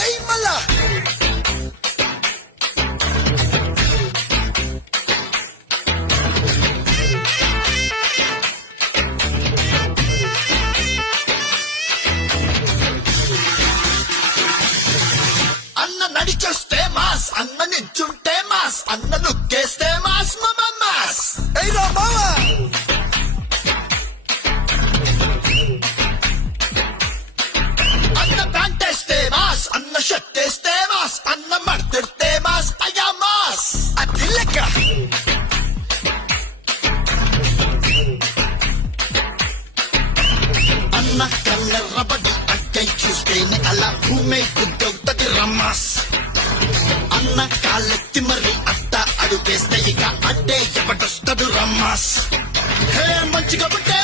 ఏయ్ మళ్ళా అన్న నడిచొస్తే మాస్, అన్న నించుంటే మాస్, అన్న లుక్కేస్తే మాస్ మాస్. ఏయ్ రా మావా అన్న ప్యాంటేస్తే మాస్, అన్న షర్ట్ వేస్తే మాస్, అన్న మడతెడితే మాస్, అయ్యా మాస్. అది లెక్క అన్న కళ్ళెర్రబడి అక్కై చూస్తేనే అలా భూమి గుద్దవుతది రమ్మాస్. అన్న కాళ్ళెత్తి మరి అట్ట అడుగేస్తే ఇక అడ్డే ఎవడొస్తడు రమ్మాస్. హే మంచిగా ఉంటే